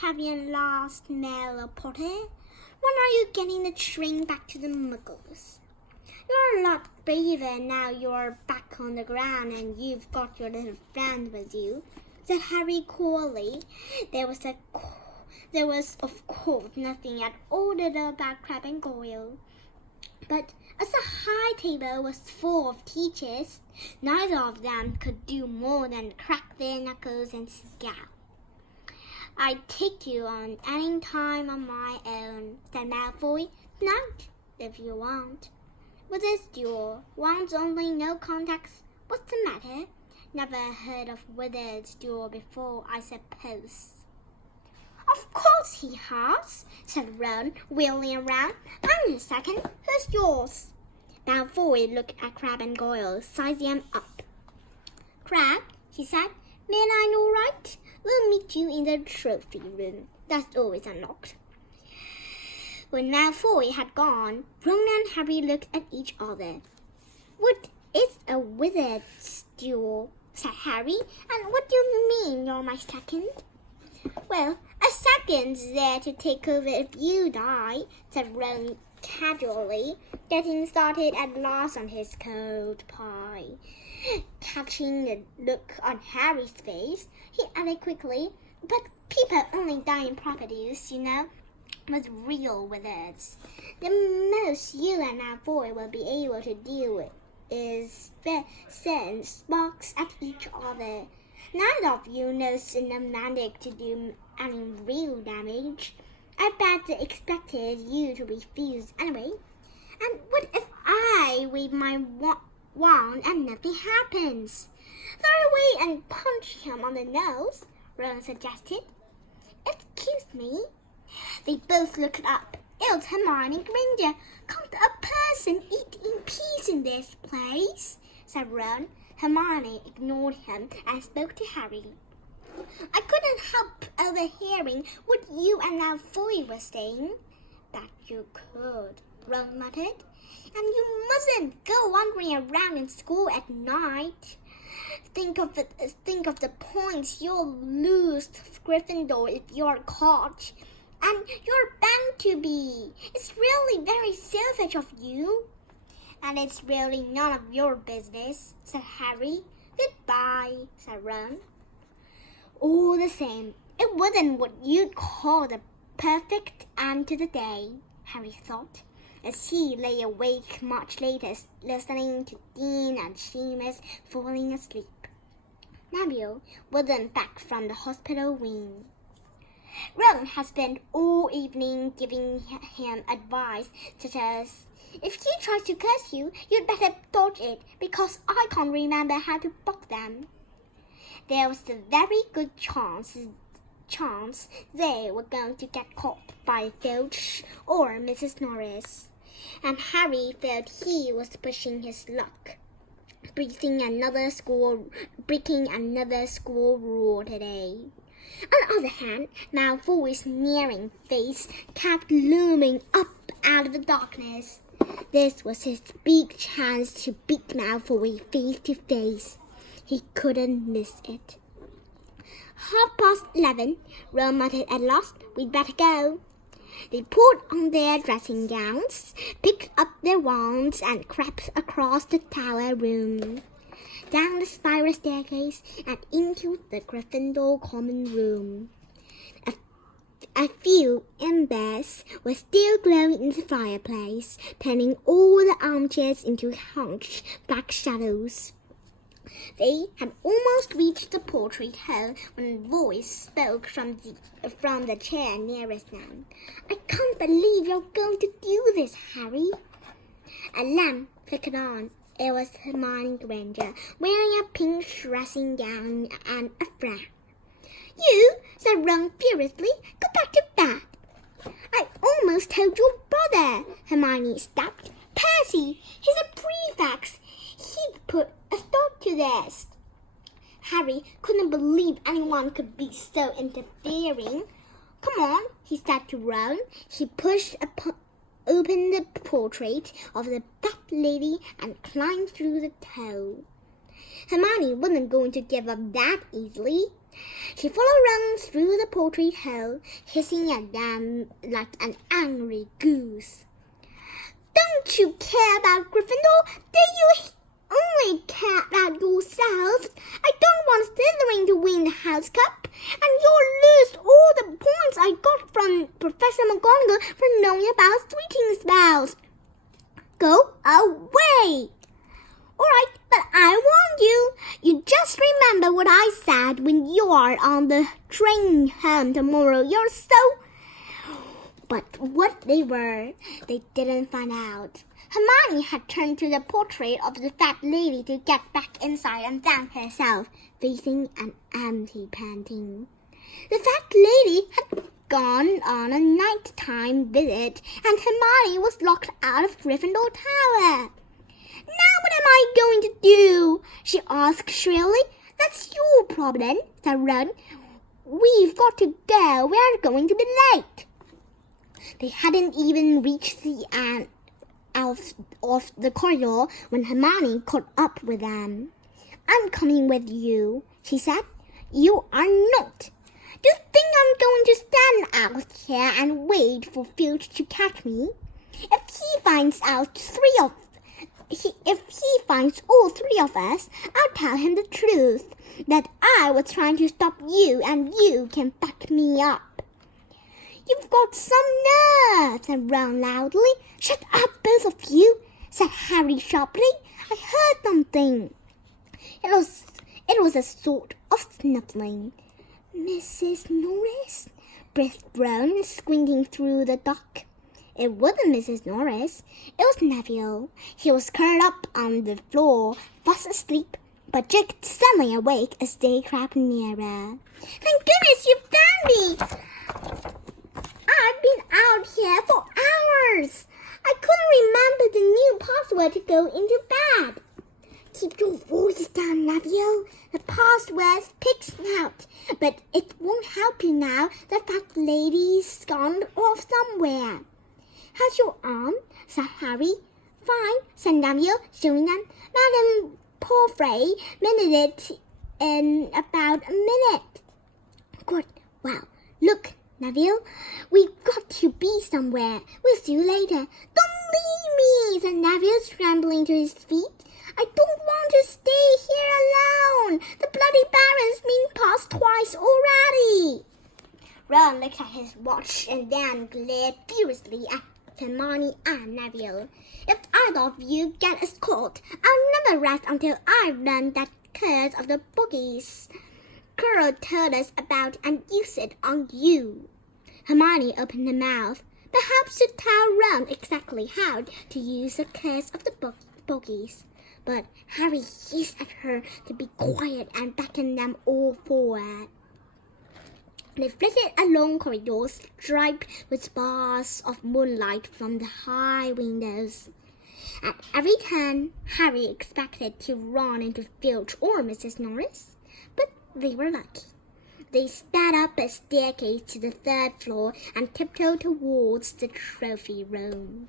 Harry and last Mel Potter. When are you getting the train back to the Muggles? You're a lot braver now you're back on the ground and you've got your little friend with you, said Harry coolly. There was of course nothing at all little about Crabbe and Goyle. But as the high table was full of teachers, neither of them could do more than crack their knuckles and scowl. "I'd take you on any time on my own," said Malfoy. "Tonight, if you want." "With this duel, wands only, no contacts. What's the matter? Never heard of wizard's duel before, I suppose." "Of course he has," said Ron, wheeling around. "I'm the second. Who's yours?" Malfoy looked at Crabbe and Goyle, sizing them up. "Crabbe," he said, "men I know right? We'll meet you in the trophy room. That's always unlocked." When Malfoy had gone, Ron and Harry looked at each other. "What is a wizard's duel?" said Harry. "And what do you mean you're my second?" "Well, a second's there to take over if you die," said Ron casually, getting started at last on his cold pie. Catching the look on Harry's face, he added quickly, "But people only die in properties, you know, with real wizards. The most you and Malfoy will be able to deal with is send sparks at each other. Neither of you knows enough magic to do any real damage. I bet they expected you to refuse anyway. And what if I wave my wand and nothing happens?" "Throw away and punch him on the nose," Ron suggested. "Excuse me?" They both looked up. "It's Hermione Granger. Can't a person eat in peace in this place?" said Ron. Hermione ignored him and spoke to Harry. "I couldn't help overhearing what you and Malfoy were saying." "That you could," Ron muttered. "And you mustn't go wandering around in school at night. Think of the points you'll lose to Gryffindor if you're caught. And you're bound to be. It's really very selfish of you." "And it's really none of your business," said Harry. "Goodbye," said Ron. "All the same, it wasn't what you'd call the perfect end to the day," Harry thought, as he lay awake much later listening to Dean and Seamus falling asleep. Neville wasn't back from the hospital wing. Ron had spent all evening giving him advice such as, "If he tries to curse you, you'd better dodge it because I can't remember how to buck them." There was a very good chance they were going to get caught by Filch or Mrs. Norris, and Harry felt he was pushing his luck, breaking another school rule today. On the other hand, Malfoy's sneering face kept looming up out of the darkness. This was his big chance to beat Malfoy face to face. He couldn't miss it. 11:30, Ron muttered at last. "We'd better go." They put on their dressing gowns, picked up their wands, and crept across the tower room, down the spiral staircase, and into the Gryffindor common room. A few embers were still glowing in the fireplace, turning all the armchairs into hunched black shadows. They had almost reached the portrait hall when a voice spoke from the chair nearest them. "I can't believe you're going to do this, Harry." A lamp flickered on. It was Hermione Granger, wearing a pink dressing gown and a frown. "You," said Ron furiously, "go back to bed." "I almost told your brother," Hermione snapped. "Percy, he's a prefect. He'd put a stop to this." Harry couldn't believe anyone could be so interfering. "Come on," he said to Ron. He pushed opened the portrait of the Bat Lady and climbed through the toe. Hermione wasn't going to give up that easily. She followed Ron through the portrait hall, hissing at them like an angry goose. Don't you care about Gryffindor? Do you only care about yourselves? I don't want Slytherin to win the House Cup, and you'll lose all the points I got from Professor McGonagall for knowing about sweeting spells. Go away! Alright, but I warned you. You just remember what I said when you are on the train home tomorrow. You're so... But what they were, they didn't find out. Hermione had turned to the portrait of the fat lady to get back inside and found herself facing an empty painting. The fat lady had gone on a nighttime visit, and Hermione was locked out of Gryffindor Tower. Now what am I going to do? She asked shrilly. That's your problem, said Ron. We've got to go. We're going to be late. They hadn't even reached the end of the corridor when Hermione caught up with them. I'm coming with you, she said. You are not. Do you think I'm going to stand out here and wait for Filch to catch me? If he finds all three of us, I'll tell him the truth, that I was trying to stop you and you can back me up. You've got some nerve, said Ron loudly. Shut up, both of you, said Harry sharply. I heard something. It was a sort of snuffling. Mrs. Norris? breathed Ron, squinting through the dark. It wasn't Mrs. Norris. It was Neville. He was curled up on the floor, fast asleep, but jerked suddenly awake as they crept nearer. Thank goodness you found me! I've been out here for hours. I couldn't remember the new password to go into bed. Keep your voice down, Neville. The password's Pig Snout, but it won't help you now. The fat lady's gone off somewhere. How's your arm? Said Harry. Fine, said Neville, showing them. Madame Pomfrey mended it in about a minute. Good. Well, look, Neville, we've got to be somewhere. We'll see you later. Don't leave me, said Neville, scrambling to his feet. I don't want to stay here alone. The bloody Baron's been past twice already. Ron looked at his watch and then glared furiously at Hermione and Neville. If either of you get a scold, I'll never rest until I've learned that curse of the boogies Quirrell told us about and use it on you. Hermione opened her mouth, perhaps to tell Ron exactly how to use the curse of the boogies. But Harry hissed at her to be quiet and beckoned them all forward. They flitted along corridors striped with bars of moonlight from the high windows. At every turn, Harry expected to run into Filch or Mrs. Norris, but they were lucky. They sped up a staircase to the third floor and tiptoed towards the trophy room.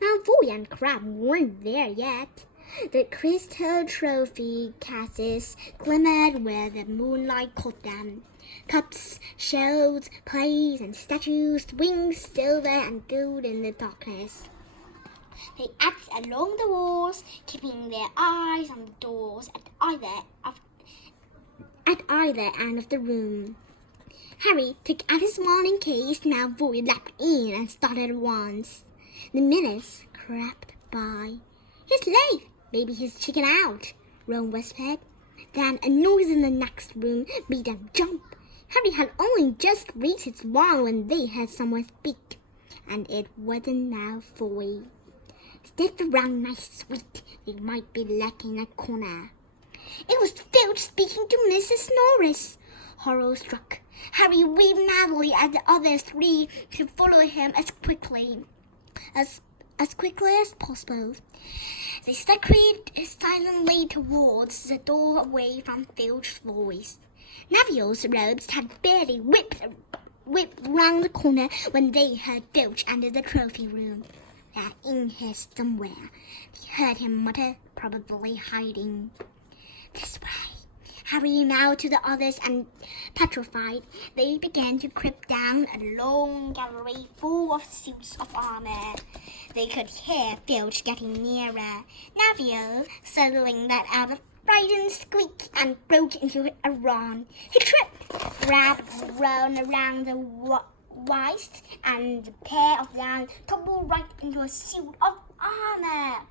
Malfoy and Crabbe weren't there yet. The crystal trophy cases glimmered where the moonlight caught them. Cups, shells, plates, and statues swing silver and gold in the darkness. They acted along the walls, keeping their eyes on the doors at either end of the room. Harry took out his wand in case Malfoy leapt in and started at once. The minutes crept by. He's late. Maybe he's chickened out, Ron whispered. Then a noise in the next room made them jump. Harry had only just raised his wand when they heard someone speak, and it wasn't Malfoy. Stick around, my sweet. They might be lacking a corner. It was Filch speaking to Mrs. Norris. Horror struck. Harry waved madly at the other three to follow him as quickly as possible. They scurried silently towards the door away from Filch's voice. Neville's robes had barely whipped round the corner when they heard Filch enter the trophy room. They're in here somewhere. They heard him mutter, probably hiding. This way. Harry now to the others and petrified, they began to creep down a long gallery full of suits of armor. They could hear Filch getting nearer. Neville suddenly let out a frightened squeak and broke into a run. He tripped, grabbed Ron around the waist, and the pair of them tumbled right into a suit of armor.